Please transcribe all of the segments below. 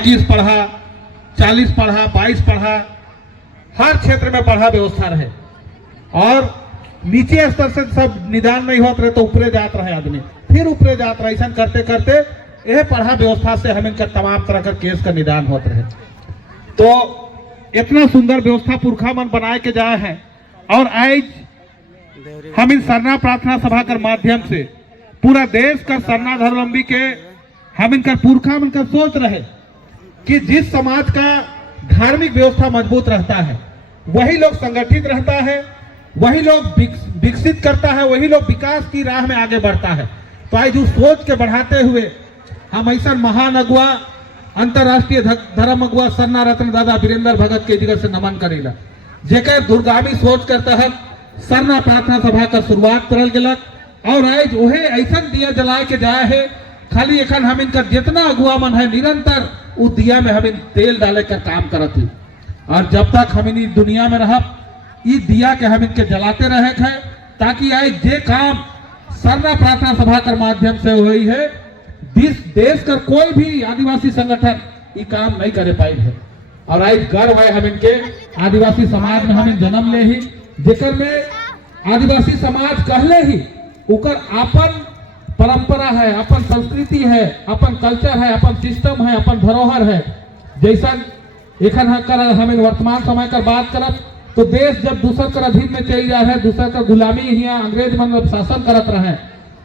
21 पढ़ा, 40 पढ़ा, 22 पढ़ा, हर क्षेत्र में पढ़ा व्यवस्था रहे और नीचे स्तर से सब निदान नहीं होते रहे तो ऊपरे जात रहे आदमी, फिर ऊपरे जात रहे। ऐसा करते करते यह पढ़ा व्यवस्था से हम इनका तमाम तरह का केस का निदान होते रहे। तो इतना सुंदर व्यवस्था पुरखा मन बनाए के जाए हैं और आज हम इन सरना प्रार्थना सभा के माध्यम से पूरा देश का सरना धर्मावलंबी के हम इनका पुरखा मन का सोच रहे कि जिस समाज का धार्मिक व्यवस्था मजबूत रहता है वही लोग संगठित रहता है, वही लोग विकसित करता है, वही लोग विकास की राह में आगे बढ़ता है। तो आज उस सोच के बढ़ाते हुए हम ऐसा महान अगुआ, अंतर्राष्ट्रीय धर्म अगुआ सरना रत्न दादा वीरेंद्र भगत के जगह से नमन करेला, जेकर दूरगामी सोच के तहत सरना प्रार्थना सभा का शुरुआत करल गेलक और आज वही ऐसा दिया जलाए के जाए है। खाली एखन हम इनका जितना अगुआ मन है निरंतर उस दिया में हम इन तेल डाले का काम करत ही और जब तक हम इन दुनिया में रह इस दिया के हम इनके जलाते रहे हैं ताकि आज जे काम सरना प्रार्थना सभा के माध्यम से हुई है देश का कोई भी आदिवासी संगठन ये काम नहीं करे पाई है। और आज गर्व है हम इनके आदिवासी समाज में हम जन्म ले ही जेकर में आदिवासी समाज कहले ही उकर अपन परंपरा है, अपन संस्कृति है, अपन कल्चर है, अपन सिस्टम है, अपन धरोहर है। जैसा एखन हम वर्तमान समय का बात करत तो देश जब दूसर का अधीन में चल जा है, दूसर का गुलामी यहाँ अंग्रेज मन शासन करत रहे,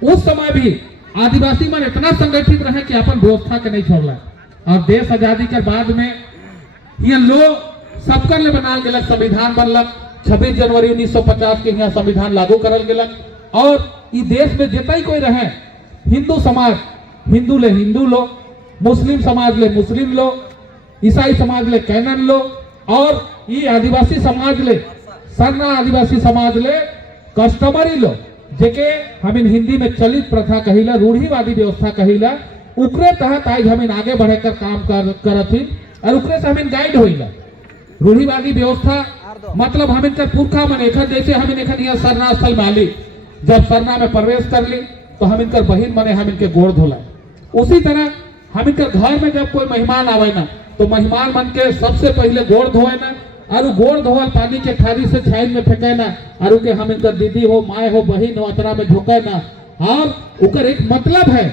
उस समय भी आदिवासी मन इतना संगठित रहे कि अपन व्यवस्था के नहीं छोड़ला। और देश आजादी के बाद में ये लोग सबकर ले बनाल गेलक, संविधान बनलक, 26 जनवरी 1950 के यहाँ संविधान लागू करल गेलक और इस देश में जितना कोई रहे, हिंदू समाज हिंदू ले हिंदू लोग, मुस्लिम समाज ले मुस्लिम लोग, ईसाई समाज ले कैनन लोग और ये आदिवासी समाज ले सरना आदिवासी समाज ले कस्टमरी लोग, जेके हम इन हिंदी में चलित प्रथा कहिला, रूढ़िवादी व्यवस्था कहिला, उकरे तहत आज हम इन आगे बढ़कर काम करत ही और उकरे से हम इन गाइड होइला। रूढ़िवादी व्यवस्था मतलब हम इनका पुरखा मन एक जैसे हम इन यहाँ सरना स्थल में आली, जब सरना में प्रवेश कर ली तो हम इनकर बहिन मने हम इनके गोड़ धोला। उसी तरह हम इनकर घर में जब कोई मेहमान आवे ना तो मेहमान मन के सबसे पहले गोड़ धोए ना और गोड़ धोवल पानी के थाली से छाइन में फेंके ना और उनके हम इनकर दीदी हो, माए हो, बहिन हो अतरा में झोंके ना। और उकर एक मतलब है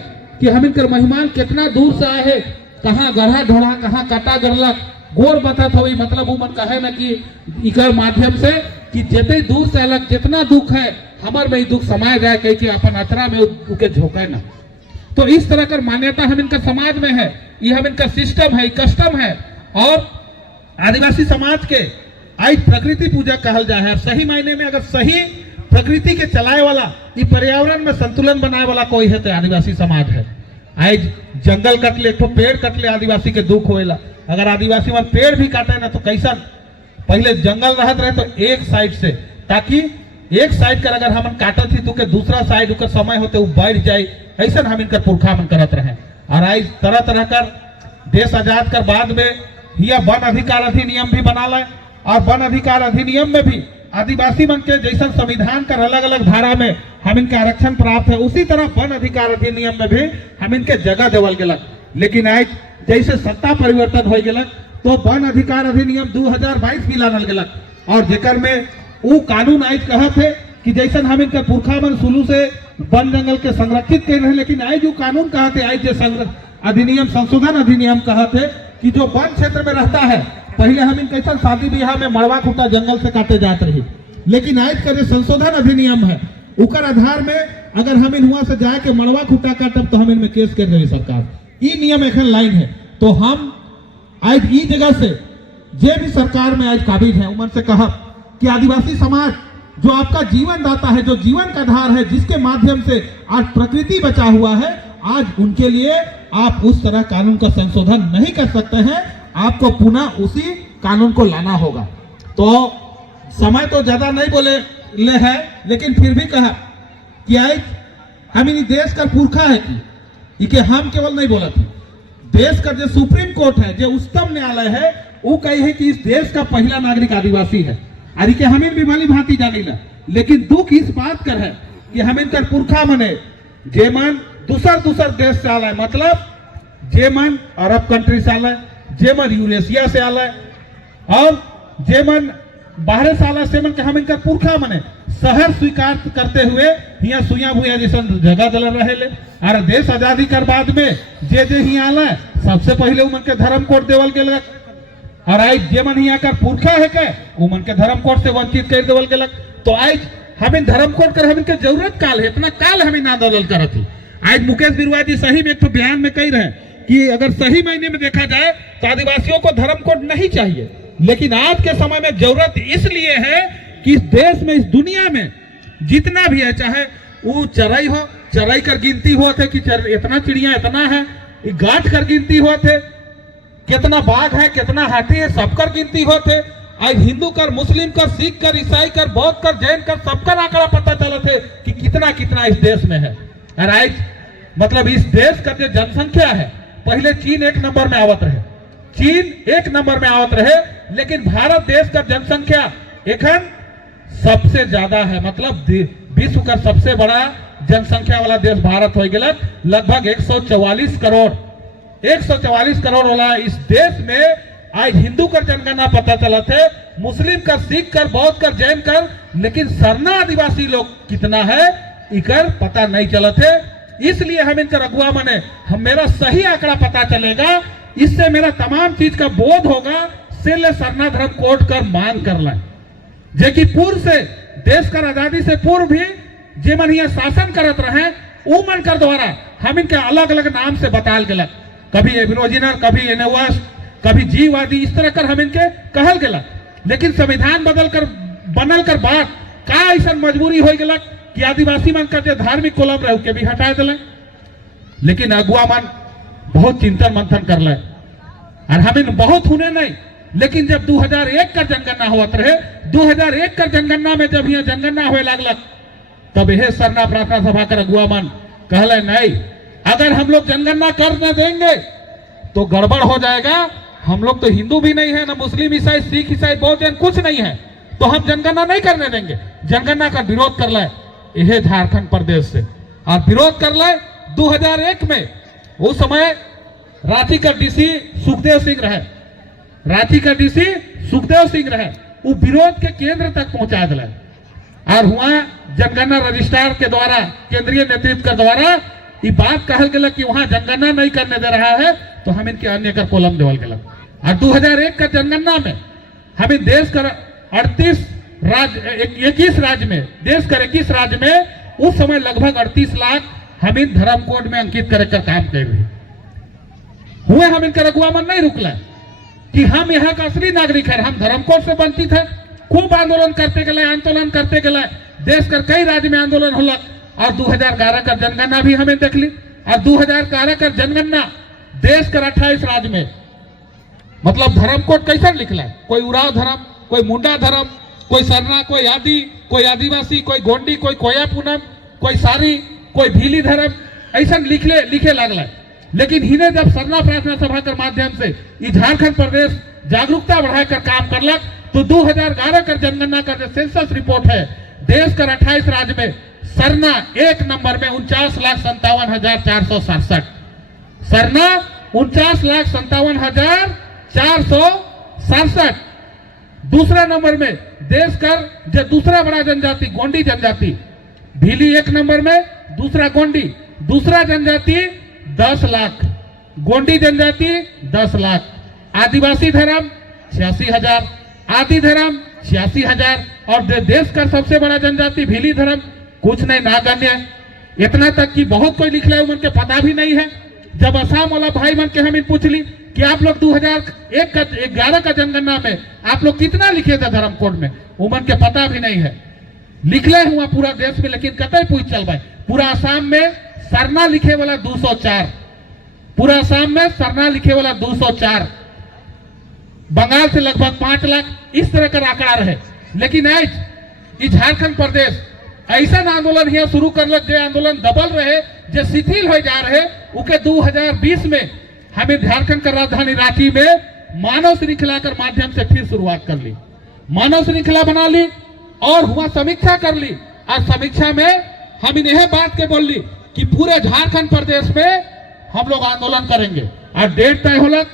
कि हम इनकर मेहमान कितना दूर से आए है, कहाँ गढ़ा ढोड़ा, कहाँ काटा गड़लक, गोड़ बतात हो, मतलब वो मन कहे ना कि इकर माध्यम से कि जितने दूर से अलग जितना दुख है हमार में दुख समाये जाए कह के अपन अतरा में उनके झोंके ना। तो इस तरह का मान्यता हम इनका समाज में है, ये हम इनका सिस्टम है, कस्टम है। और आदिवासी समाज के आज प्रकृति पूजा कहल जाए है। सही मायने में अगर सही प्रकृति के चलाए वाला, ये पर्यावरण में संतुलन बनाए वाला कोई है तो आदिवासी समाज है। आज जंगल कट ले, तो पेड़ कट ले, आदिवासी के दुख होएला। अगर आदिवासी में पेड़ भी काटे ना तो कैसा पहले जंगल रहत रहे तो एक साइड से, ताकि एक साइड कर अगर हम काटत ही तो के दूसरा साइड उनका समय होते वो बढ़ जाए, ऐसा हम इनका पुरखा मन करत रहे। और आज तरह तरह कर देश आजाद कर बाद में यह वन अधिकार अधिनियम भी बना लाए और वन अधिकार अधिनियम में भी आदिवासी मन के जैसा संविधान कर अलग अलग धारा में हम इनका आरक्षण प्राप्त है, उसी तरह वन अधिकार अधिनियम में भी हम इनके जगह देवल गेलक। लेकिन आज जैसे सत्ता परिवर्तन हो गेलक तो वन अधिकार अधिनियम 2022 भी लानल गेलक और जेकर में वो कानून आज कहा थे कि जैसा हम इनका पुरखा मन शुरू से वन जंगल के संरक्षित कर रहे, लेकिन आज जो कानून कहा थे, आज जो अधिनियम संशोधन अधिनियम कहा थे कि जो वन क्षेत्र में रहता है, पहले हम इन कैसा शादी ब्याह में मड़वा खूटा जंगल से काटे जाते रही, लेकिन आज का जो संशोधन अधिनियम है उकर आधार में अगर हम इन हुआ से जाए के मड़वा खूटा काटब तो हम इनमें केस कर रही सरकार, ये नियम एक लाइन है। तो हम आज ई जगह से जे भी सरकार में आज काबिज है उमन से कहा कि आदिवासी समाज जो आपका जीवन दाता है, जो जीवन का आधार है, जिसके माध्यम से आज प्रकृति बचा हुआ है, आज उनके लिए आप उस तरह कानून का संशोधन नहीं कर सकते हैं, आपको पुनः उसी कानून को लाना होगा। तो समय तो ज्यादा नहीं बोले ले है, लेकिन फिर भी कहा कि आज हम इन देश का पुरखा है कि हम केवल नहीं बोला थे, देश का जो सुप्रीम कोर्ट है, जो उच्चतम न्यायालय है, वो कही है कि इस देश का पहला नागरिक आदिवासी है। अरे के हम भी भली भांति जानी ला, लेकिन दुख इस बात कर है कि हम इनका पुरखा मने जे मन दूसर देश से आला है, मतलब जे मन अरब कंट्री से आला जे मन यूरेशिया से आला और जे मन बाहर से आला से मन के हम इनका पुरखा मने शहर स्वीकार करते हुए यहाँ सुइया भुइया जैसा जगह दल रहे ले और देश आजादी कर बाद में जे यहाँ आला सबसे पहले उमन के धर्म कोड देवल गेल और आज जे मन यहाँ कर पुरखा है के उमन के धर्म कोड से वंचित कर देवल गेलक। तो आज हमें धर्म कोड कर हमें के जरूरत काल है इतना काल हमें आंदोलन करत थी। आज मुकेश बिरुआ जी सही में एक तो बयान में कही रहे कि अगर सही मायने में देखा जाए तो आदिवासियों को धर्म कोड नहीं चाहिए, लेकिन आज के समय में जरूरत इसलिए है कि इस देश में इस दुनिया में जितना भी है चाहे वो चराई हो चराई कर गिनती हुआ थे कि इतना चिड़िया इतना है गांठ कर गिनती हुआ थे कितना बाघ है कितना हाथी है सबकर गिनती हुआ थे। आज हिंदू कर मुस्लिम कर सिख कर ईसाई कर बौद्ध कर जैन कर सबका आंकड़ा पता चला थे कि कितना कितना इस देश में है। और आज मतलब इस देश का जो जनसंख्या है पहले चीन एक नंबर में आवत रहे चीन एक नंबर में आवत रहे लेकिन भारत देश का जनसंख्या एखन सबसे ज्यादा है मतलब विश्व का सबसे बड़ा जनसंख्या वाला देश भारत हो गया लगभग 144 करोड़ वाला इस देश में आज हिंदू कर जनगणना पता चला थे मुस्लिम कर सिख कर बौद्ध कर जैन कर लेकिन सरना आदिवासी लोग कितना है इकर पता नहीं चला थे। इसलिए हम इनका अगुआ मने हम मेरा सही आंकड़ा पता चलेगा इससे मेरा तमाम चीज का बोध होगा से ले सरना धर्म कोड कर मांग कर लाए जे कि पूर्व से देश कर आजादी से पूर्व भी जे मन यहाँ शासन करत रहे उ मन कर द्वारा हम इनके अलग अलग नाम से बताल गलत कभी एबिनोजिनर कभी एनेवस कभी जीववादी इस तरह कर हम इनके कहल गलत। लेकिन संविधान बदल कर बनल कर बात का ऐसा मजबूरी हो गलत कि आदिवासी मन का जो धार्मिक कोलम रहे के भी हटा दिले। लेकिन अगुआ मन बहुत चिंतन मंथन कर ले और हम इन बहुत हुने नहीं। लेकिन जब 2001 का जनगणना हुआ रहे 2001 का जनगणना में जब यहाँ जनगणना हुए लगलक तब यह सरना प्रार्थना सभा कर अगुआ मन कहले नहीं अगर हम लोग जनगणना कर न देंगे तो गड़बड़ हो जाएगा। हम लोग तो हिंदू भी नहीं है ना मुस्लिम ईसाई सिख ईसाई बौद्ध जैन कुछ नहीं है तो हम जनगणना नहीं करने देंगे। जनगणना का विरोध कर लाए यह झारखंड प्रदेश से और विरोध कर लाए 2001 में उस समय रांची का डीसी सुखदेव सिंह रहे रांची का डीसी सुखदेव सिंह रहे वो विरोध के केंद्र तक पहुंचा दिला और हुआ जनगणना रजिस्ट्रार के द्वारा केंद्रीय नेतृत्व के द्वारा ये बात कहल गया कि वहां जनगणना नहीं करने दे रहा है तो हम इनके अन्य कर कोलम देवल गया। और 2001 का जनगणना में हम इन देश का 38 राज्य 21 राज्य में देश का 21 राज्य में उस समय लगभग 38 लाख हम इन धर्म कोड में अंकित करे कर काम कर रहे हुए। हम इनका रघुआ मन नहीं रुकला कि हम यहाँ का असली नागरिक है हम धर्म कोड से वंचित है। खूब आंदोलन करते गए देश का कई राज्य में आंदोलन होला और 2011 का जनगणना भी हमें देख ली और 2011 का जनगणना देश का 28 राज्य में मतलब धर्म कोड कैसा लिखला है कोई उराव धर्म कोई मुंडा धर्म कोई सरना कोई आदि कोई आदिवासी कोई गोंडी कोई कोया पूनम कोई सारी कोई भीली धर्म ऐसा लिखे लगला। लेकिन हिने जब सरना प्रार्थना सभा के माध्यम से झारखंड प्रदेश जागरूकता बढ़ाकर काम करलक तो 2011 का जनगणना का जो सेंसस रिपोर्ट है देश का 28 राज्य में सरना एक नंबर में 49,57,467 सरना 49,57,467। दूसरा नंबर में देश का जो दूसरा बड़ा जनजाति गोंडी जनजाति भीली एक नंबर में दूसरा गोंडी दूसरा जनजाति 10 लाख गोंडी जनजाति 10 लाख आदिवासी धर्म 86,000 आदि धर्म 86,000 और देश का सबसे बड़ा जनजाति भीली धर्म कुछ नहीं नागण्य इतना तक कि बहुत कोई लिख रहा है उनके पता भी नहीं है। जब असम वाला भाई मन के हम पूछ ली कि आप लोग 2001 का 11 का जनगणना में आप लोग कितना लिखे थे धर्म कोड में उमन के पता भी नहीं है। लिखले हुआ पूरा देश में लेकिन कतई पूछ चल भाई पूरा असम में सरना लिखे वाला 204 पूरा असम में सरना लिखे वाला 204 बंगाल से लगभग 5 लाख इस तरह का आंकड़ा रहे। लेकिन आज झारखंड प्रदेश ऐसा आंदोलन यहाँ शुरू कर लग जो आंदोलन दबल रहे जो शिथिल हो जा रहे उके 2020 में हमें झारखंड का राजधानी रांची में मानव श्रृंखला के माध्यम से फिर शुरुआत कर ली मानव श्रृंखला बना ली और हुआ समीक्षा कर ली और समीक्षा में हम इन्हें बात के बोल ली कि पूरे झारखंड प्रदेश में हम लोग आंदोलन करेंगे। और डेट तय होलक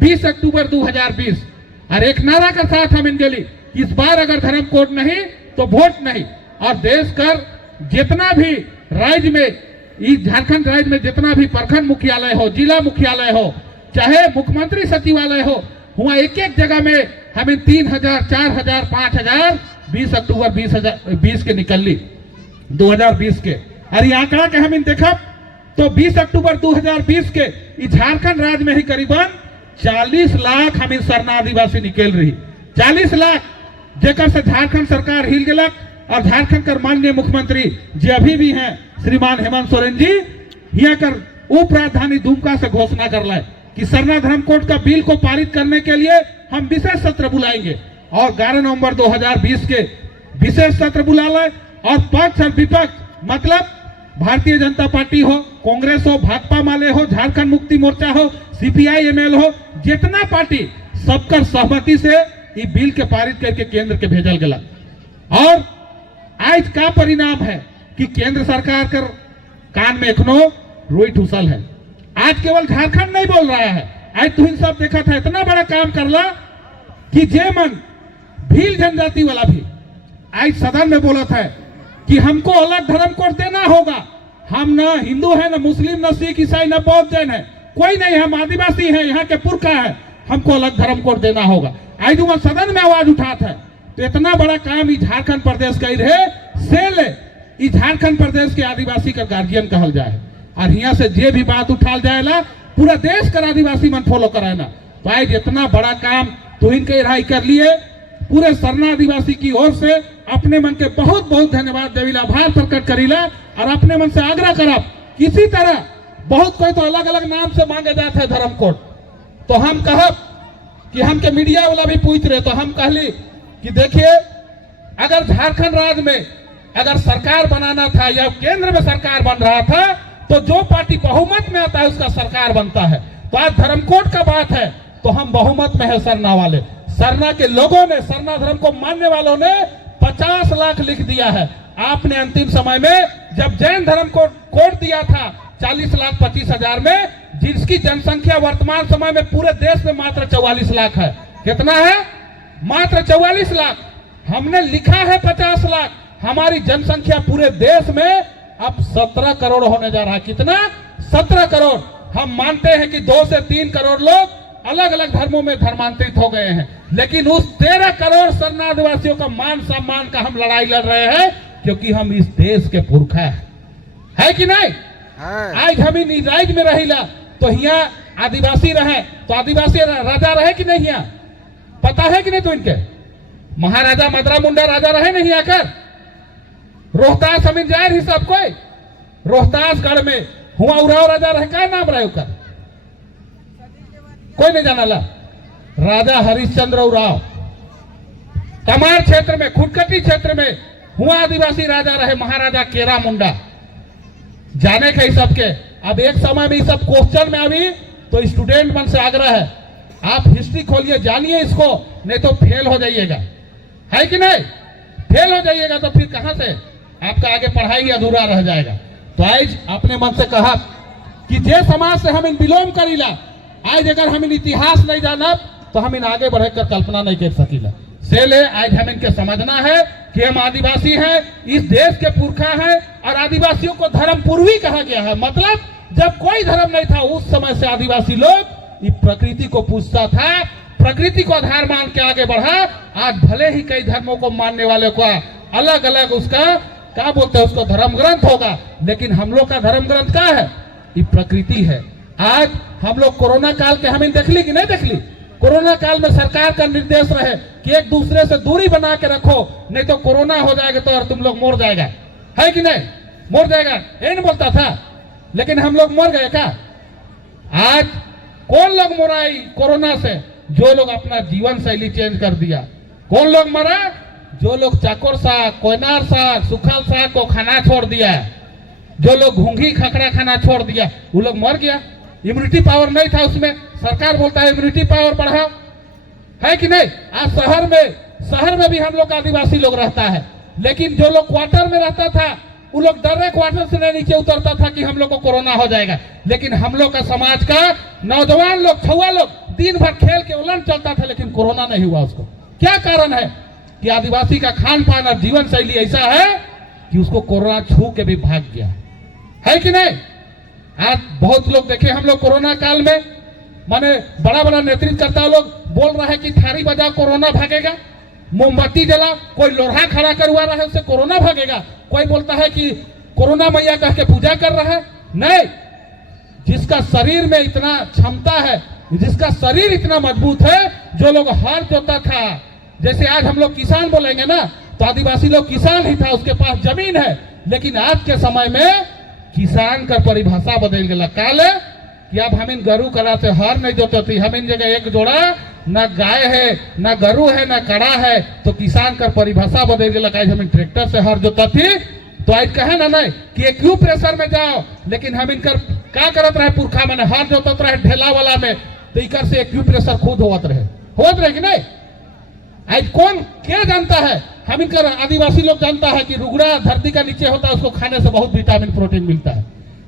20 अक्टूबर 2020 और एक नारा के साथ हम इन गेली इस बार अगर धर्म कोड नहीं तो वोट नहीं। और देश कर जितना भी राज्य में इस झारखंड राज्य में जितना भी प्रखंड मुख्यालय हो, जिला मुख्यालय हो, चाहे मुख्यमंत्री सचिवालय हो, वहां एक एक जगह में हमें 3000, 4000, 5000 20 अक्टूबर 2020 के निकल ली 2020 के। और ये आंकड़ा के हम देखा तो 20 अक्टूबर 2020 के झारखंड राज्य में ही करीबन 40 लाख हमें सरना आदिवासी निकल रही। 40 लाख जेकर से झारखंड सरकार हिल गलक और झारखंड कर माननीय मुख्यमंत्री जो अभी भी हैं श्रीमान हेमंत सोरेन जी यहाँ कर उप राजधानी दुमका से घोषणा कर लाए कि सरना धर्म कोड का बिल को पारित करने के लिए हम विशेष सत्र बुलाएंगे और 11 नवंबर 2020 के विशेष सत्र बुला लाए। और पक्ष और विपक्ष मतलब भारतीय जनता पार्टी हो, कांग्रेस हो, भाकपा माले हो, झारखंड मुक्ति मोर्चा हो, सीपीआई एमएल हो, जितना पार्टी सबकर सहमति से ये बिल के पारित करके केंद्र के भेजल गया। और आज का परिणाम है कि केंद्र सरकार कर कान में एखनो रोई ठूसल है। आज केवल झारखंड नहीं बोल रहा है, आज तुम सब देखा था इतना बड़ा काम करला कि जे मन भील जनजाति वाला भी आज सदन में बोला था कि हमको अलग धर्म कोड देना होगा। हम ना हिंदू है, ना मुस्लिम, ना सिख, ईसाई, ना बौद्ध, जैन है, कोई नहीं, हम आदिवासी हैं, यहाँ के पुरखा है, हमको अलग धर्म कोड देना होगा। आज वहां सदन में आवाज उठाता है तो इतना बड़ा काम झारखंड प्रदेश का रहे से ले झारखंड प्रदेश के आदिवासी का गार्जियन कहल जाए। और यहाँ से जे भी बात उठाल जाएला पूरा देश का आदिवासी मन फॉलो कराना। तो आज इतना बड़ा काम तो इनके राय कर लिए पूरे सरना आदिवासी की ओर से अपने मन के बहुत बहुत धन्यवाद देविला, आभार प्रकट करीला और अपने मन से आग्रह करब किसी तरह बहुत कोई तो अलग अलग नाम से मांगे जाते हैं धर्म कोड। तो हम कहब कि हमके मीडिया वाला भी पूछ रहे तो हम कहली कि देखिए अगर झारखंड राज्य में अगर सरकार बनाना था या केंद्र में सरकार बन रहा था तो जो पार्टी बहुमत में आता है उसका सरकार बनता है। तो आज धर्म कोड का बात है तो हम बहुमत में है सरना वाले। सरना के लोगों ने, सरना धर्म को मानने वालों ने 50 लाख लिख दिया है। आपने अंतिम समय में जब जैन धर्म को कोड दिया था 40,25,000 में, जिसकी जनसंख्या वर्तमान समय में पूरे देश में मात्र 44 लाख है। कितना है? मात्र 44 लाख। हमने लिखा है 50 लाख। हमारी जनसंख्या पूरे देश में अब 17 करोड़ होने जा रहा है। कितना? 17 करोड़। हम मानते हैं कि 2 से 3 करोड़ लोग अलग अलग धर्मों में धर्मांतरित हो गए हैं, लेकिन उस 13 करोड़ सरना आदिवासियों का मान सम्मान का हम लड़ाई लड़ रहे हैं क्योंकि हम इस देश के पुरखा है कि नहीं? आज हम इन राज्य में रहिला तो यहाँ आदिवासी रहे तो आदिवासी राजा रहे कि नहीं? यहाँ पता है कि नहीं? तो इनके महाराजा मदरा मुंडा राजा रहे नहीं आकर? रोहतास हम जाए ही सब कोई रोहतासगढ़ में हुआ उराव राजा रहे। क्या नाम रहे उनका? कोई नहीं जाना ला। राजा हरिश्चंद्र उराव। कमार क्षेत्र में, खुटकटी क्षेत्र में हुआ आदिवासी राजा रहे महाराजा केरा मुंडा। जाने के सबके अब एक समय में सब क्वेश्चन में अभी तो स्टूडेंट मन से आग्रह है आप हिस्ट्री खोलिए, जानिए इसको, नहीं तो फेल हो जाइएगा। है कि नहीं? फेल हो जाइएगा तो फिर कहां से आपका आगे पढ़ाई अधूरा रह जाएगा। तो आज अपने मन से कहा कि जे समाज से हम इन बिलोंग करीला, आज अगर हम इन इतिहास नहीं जाना तो हम इन आगे बढ़कर कल्पना नहीं कर सकीला। से ले आज हम इनके समझना है कि हम आदिवासी हैं, इस देश के पुरखा हैं और आदिवासियों को धर्म पूर्वी कहा गया है। मतलब जब कोई धर्म नहीं था उस समय से आदिवासी लोग इस प्रकृति को पूजता था, प्रकृति को आधार मान के आगे बढ़ा। आज भले ही कई धर्मों को मानने वाले का अलग अलग उसका क्या बोलते हैं उसको धर्म ग्रंथ होगा, लेकिन हम लोग का धर्म ग्रंथ क्या है? ये प्रकृति है। आज हम लोग कोरोना काल के हमें देख ली कि नहीं देख ली? कोरोना काल में सरकार का निर्देश रहे कि एक दूसरे से दूरी बना के रखो, नहीं तो कोरोना हो जाएगा तो तुम लोग मर जाएगा। है कि नहीं? मर जाएगा ये नहीं बोलता था, लेकिन हम लोग मर गए क्या? आज कौन लोग मरा कोरोना से? जो लोग अपना जीवन शैली चेंज कर दिया। कौन लोग मरा? जो लोग चाकोर साग, कोयनार साग, सुखल साग को खाना छोड़ दिया, जो लोग घूंघी खकड़ा खाना छोड़ दिया, वो लोग मर गया। इम्यूनिटी पावर नहीं था उसमें। सरकार बोलता है इम्यूनिटी पावर बढ़ाओ। है कि नहीं? आज शहर में भी हम लोग आदिवासी लोग रहता है, लेकिन जो लोग क्वार्टर में रहता था वो लोग डरे क्वार्टर से नहीं नीचे उतरता था कि हम लोग को कोरोना हो जाएगा। लेकिन हम लोग का समाज का नौजवान लोग, छुआ लोग दिन भर खेल के उलट चलता था, लेकिन कोरोना नहीं हुआ उसको। क्या कारण है कि आदिवासी का खान पान और जीवन शैली ऐसा है कि उसको कोरोना छू के भी भाग गया है कि नहीं। आज बहुत लोग देखे हम लोग कोरोना काल में, माने बड़ा बड़ा नेतृत्वकर्ता लोग बोल रहा है कि थारी बजाओ कोरोना भागेगा, मोमबत्ती जला, कोई लोहा खड़ा करवा रहा है उससे कोरोना भागेगा, कोई बोलता है कि कोरोना मैया कह के पूजा कर रहा है। नहीं, जिसका शरीर में इतना क्षमता है, जिसका शरीर इतना मजबूत है, जो लोग हर जोता था, जैसे आज हम लोग किसान बोलेंगे ना, तो आदिवासी लोग किसान ही था, उसके पास जमीन है। लेकिन आज के समय में किसान का परिभाषा बदल गया। काले कि अब हम इन गरु कड़ा से हर नहीं जोते थी, हम इन जगह एक जोड़ा न गाय है, न गरु है, न कड़ा है, तो किसान का परिभाषा बदल गया। हम इन ट्रैक्टर से हर जोता थी, तो आज कहे ना नहीं कि एक क्यों प्रेशर में जाओ, लेकिन हम इनकर क्या करत रहे, पुरखा मैंने हर जोतत रहे ढेला वाला में, तो इकर से एक क्यों प्रेशर खुद होत रहे कि नहीं। आज कौन क्या जानता है, हम इनकर आदिवासी लोग जानता है कि रुगड़ा धरती का नीचे होता है, उसको खाने से बहुत विटामिन प्रोटीन मिलता है।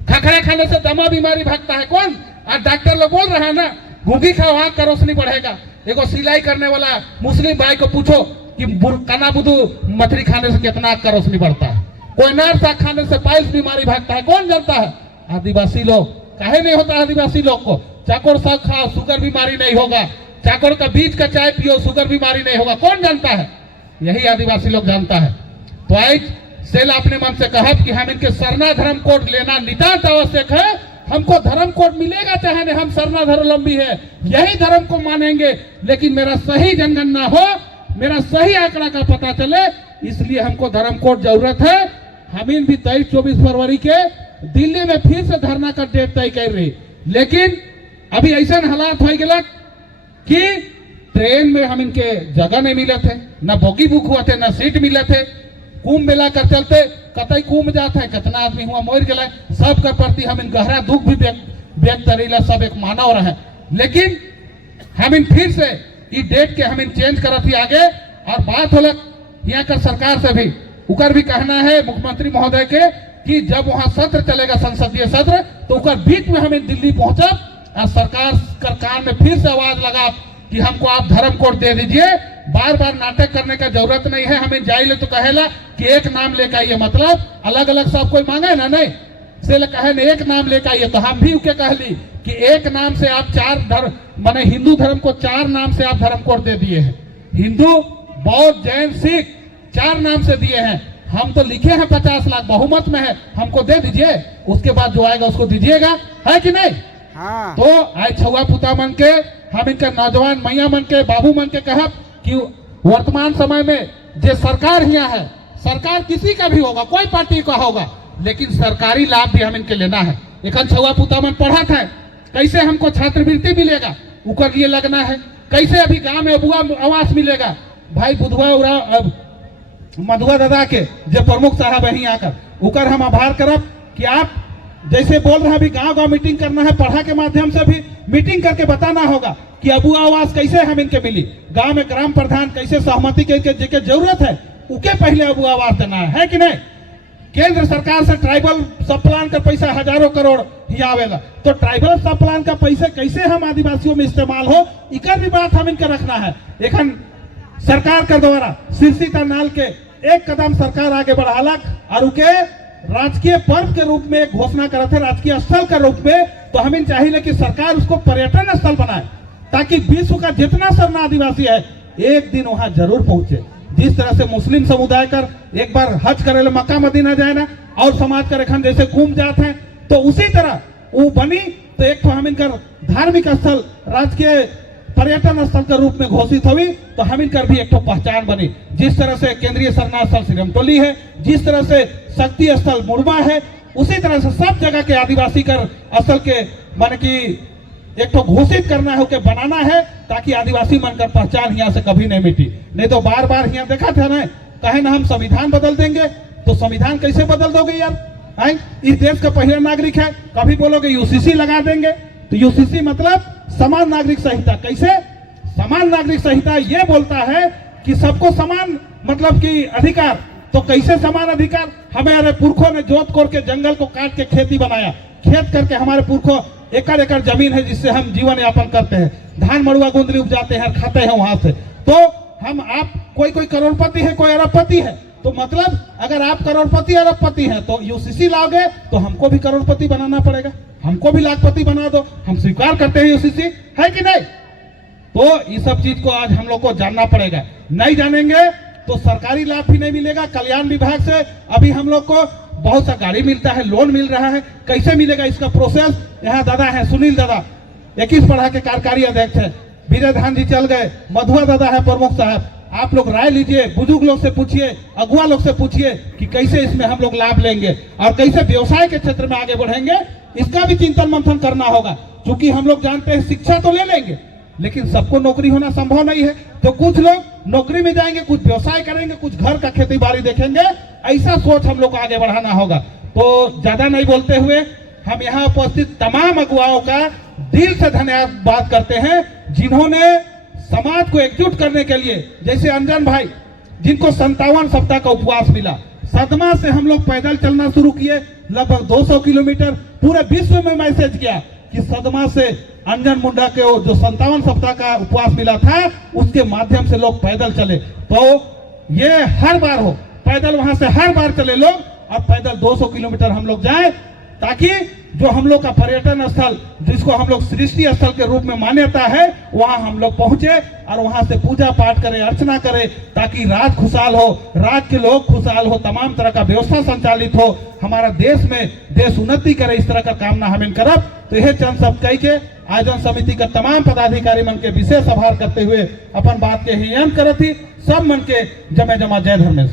खखड़ा खाने से दमा बीमारी भागता है। कौन? आज डॉक्टर लोग बोल रहे हैं ना, घूंगी खाओ आंख का रोशनी बढ़ेगा। एगो सिलाई करने वाला मुस्लिम भाई को पूछो कि काना बुदू मछली खाने से कितना आंख का रोशनी बढ़ता है। कोई नार साग खाने से पाइल्स बीमारी भागता है। कौन जानता है? आदिवासी लोग। काहे नहीं होता आदिवासी लोग को? चाकोर साग खाओ, शुगर बीमारी नहीं होगा। चाकोर का बीज का चाय पियो, शुगर बीमारी नहीं होगा। कौन जानता है? यही आदिवासी लोग जानता है। तो आज सेल अपने मन से कहा कि हम इनके सरना धर्म कोड लेना नितांत आवश्यक है। हमको धर्म कोड मिलेगा चाहे नहीं, हम सरना धर्मावलंबी है, यही धर्म को मानेंगे, लेकिन मेरा सही जनगणना हो, मेरा सही आंकड़ा का पता चले, इसलिए हमको धर्म कोड जरूरत है। हम इन भी 23-24 फरवरी के दिल्ली में फिर से धरना का डेट तय कर रही, लेकिन अभी ऐसा हालात हो गया कि ट्रेन में हम इनके जगह नहीं मिले थे, न बोगी बुक हुआ थे, न सीट मिले थे। कुंभ मेला कर चलते कतई कुंभ जाते हैं, कितना आदमी हुआ मर गया, सब के प्रति हम इन गहरा दुख भी व्यक्त करेला, सब एक मानव रहे। लेकिन हम इन फिर से ये डेट के हम इन चेंज करत ही आगे। और बात होलक यहाँ का सरकार से भी, उकर भी कहना है मुख्यमंत्री महोदय के कि जब वहां सत्र चलेगा, संसदीय सत्र, तो उकर बीच में हमें दिल्ली पहुंचब और सरकार कर कान में फिर से आवाज लगा कि हमको आप धर्म कोड दे दीजिए। बार बार नाटक करने का जरूरत नहीं है। हमें जाइले तो कहेला कि एक नाम लेकर आइए, मतलब अलग अलग सब कोई मांगे ना, नहीं से कहे न एक नाम लेकर आइए। तो हम भी उके कहली कि एक नाम से आप चार धर्म, माने हिंदू धर्म को 4 नाम से आप धर्म कोड दे दिए हैं। हिंदू, बौद्ध, जैन, सिख 4 नाम से दिए हैं। हम तो लिखे हैं 50 लाख बहुमत में है, हमको दे दीजिए, उसके बाद जो आएगा उसको दीजिएगा, है कि नहीं। हाँ। तो आज छुआ पुता मन के, हम इनके नौजवान मैया मन के, बाबू मन के कहा कि वर्तमान समय में जो सरकार यहाँ है, सरकार किसी का भी होगा, कोई पार्टी का होगा, लेकिन सरकारी लाभ भी हम इनके लेना है। एक छुआ पुता मन पढ़ा था, कैसे हमको छात्रवृत्ति मिलेगा, उकर लिए लगना है। कैसे अभी गांव में अबुआ आवास मिलेगा। भाई बुधवा मधुआ दादा के जो प्रमुख साहब है यहाँ आकर, उकर हम आभार करब कि आप जैसे बोल रहे हैं अभी गांव गांव मीटिंग करना है, पढ़ा के माध्यम से भी मीटिंग करके बताना होगा कि अबुआ आवास कैसे हम इनके मिली, गांव में ग्राम प्रधान कैसे सहमति के जिसके जरूरत है उके पहले अबुआ आवास देना है कि नहीं। केंद्र सरकार से ट्राइबल सब प्लान का पैसा हजारों करोड़ ही आवेगा, तो ट्राइबल सब प्लान का पैसे कैसे हम आदिवासियों में इस्तेमाल हो, इकर भी बात हम इनके रखना है। एखन सरकार के द्वारा सिरसी नाल के एक कदम सरकार आगे बढ़ालक और उके राजकीय पर्व के रूप में घोषणा करते हैं, राजकीय स्थल के रूप में। तो हमें चाहिए कि सरकार उसको पर्यटन स्थल बनाए, ताकि विश्व का जितना सरना आदिवासी है एक दिन वहां जरूर पहुंचे। जिस तरह से मुस्लिम समुदाय कर एक बार हज करे मक्का मदीना जाए ना, और समाज का रेखन जैसे घूम जाते हैं, तो उसी तरह वो बनी। तो एक तो हम इनकर धार्मिक स्थल राजकीय पर्यटन स्थल के रूप में घोषित हुई, तो हम इनकर भी एक तो पहचान बनी। जिस तरह से केंद्रीय सरना स्थल सिरमटोली है, जिस तरह से शक्ति स्थल मुड़वा है, उसी तरह से सब जगह के आदिवासी कर स्थल के मान की एक तो घोषित करना है, के बनाना है, ताकि आदिवासी मन कर पहचान यहाँ से कभी नहीं मिटी। नहीं तो बार बार यहाँ देखा था ना, कहे ना हम संविधान बदल देंगे, तो संविधान कैसे बदल दोगे यार। इस देश का पहला नागरिक है, कभी बोलोगे यूसीसी लगा देंगे, तो यूसीसी मतलब समान नागरिक संहिता। कैसे समान नागरिक संहिता ये बोलता है कि सबको समान मतलब कि अधिकार, तो तो कैसे समान अधिकार? हमारे पुरखों ने जोत कोड़ के जंगल को काट के खेती बनाया, खेत करके हमारे पुरखों एकड़ एकड़ जमीन है जिससे हम जीवन यापन करते हैं, धान मड़ुआ गुंदरी उपजाते हैं, खाते हैं वहां से। तो हम आप कोई करोड़पति है, कोई अरबपति है, तो मतलब अगर आप करोड़पति अरबपति हैं तो यूसीसी लाओगे तो हमको भी करोड़पति बनाना पड़ेगा, हमको भी लाखपति बना दो। हम स्वीकार करते हैं यूसीसी, है कि नहीं? तो ये सब चीज को आज हम लोग को जानना पड़ेगा। नहीं जानेंगे तो सरकारी लाभ भी नहीं मिलेगा। कल्याण विभाग से अभी हम लोग को बहुत सा गाड़ी मिलता है, लोन मिल रहा है, कैसे मिलेगा इसका प्रोसेस? यहाँ दादा है सुनील दादा, 21 पढ़ा के कार्यकारी अध्यक्ष है, विजय धान जी चल गए, मधुआ दादा है प्रमुख साहब। आप लोग राय लीजिए, बुजुर्ग लोग से पूछिए, अगुआ लोग से पूछिए कि कैसे इसमें हम लोग लाभ लेंगे और कैसे व्यवसाय के क्षेत्र में आगे बढ़ेंगे, इसका भी चिंतन मंथन करना होगा। क्योंकि हम लोग जानते हैं शिक्षा तो ले लेंगे लेकिन सबको नौकरी होना संभव नहीं है, तो कुछ लोग नौकरी में जाएंगे, कुछ व्यवसाय करेंगे, कुछ घर का खेती बाड़ी देखेंगे। ऐसा सोच हम लोग को आगे बढ़ाना होगा। तो ज्यादा नहीं बोलते हुए हम यहाँ उपस्थित तमाम अगुवाओं का दिल से धन्यवाद करते हैं जिन्होंने समाज को एकजुट करने के लिए, जैसे अंजन भाई जिनको 57 सप्ताह का उपवास मिला, सदमा से हम लोग पैदल चलना शुरू किए, लगभग 200 किलोमीटर, पूरे विश्व में मैसेज किया कि सदमा से अंजन मुंडा के जो 57 सप्ताह का उपवास मिला था उसके माध्यम से लोग पैदल चले। तो ये हर बार हो, पैदल वहां से हर बार चले लोग, और पैदल 200 किलोमीटर हम लोग जाए, ताकि जो हम लोग का पर्यटन स्थल जिसको हम लोग सृष्टि स्थल के रूप में मान्यता है वहां हम लोग पहुंचे और वहां से पूजा पाठ करें, अर्चना करें, ताकि राज्य खुशहाल हो, राज्य के लोग खुशहाल हो, तमाम तरह का व्यवस्था संचालित हो, हमारा देश में देश उन्नति करे, इस तरह का कामना हमें करब। तो यह चंद सब कह के आयोजन समिति का तमाम पदाधिकारी मन के विशेष आभार करते हुए अपन बात के ही अंत करत ही सब मन के जमे जमा। जय धर्मेश।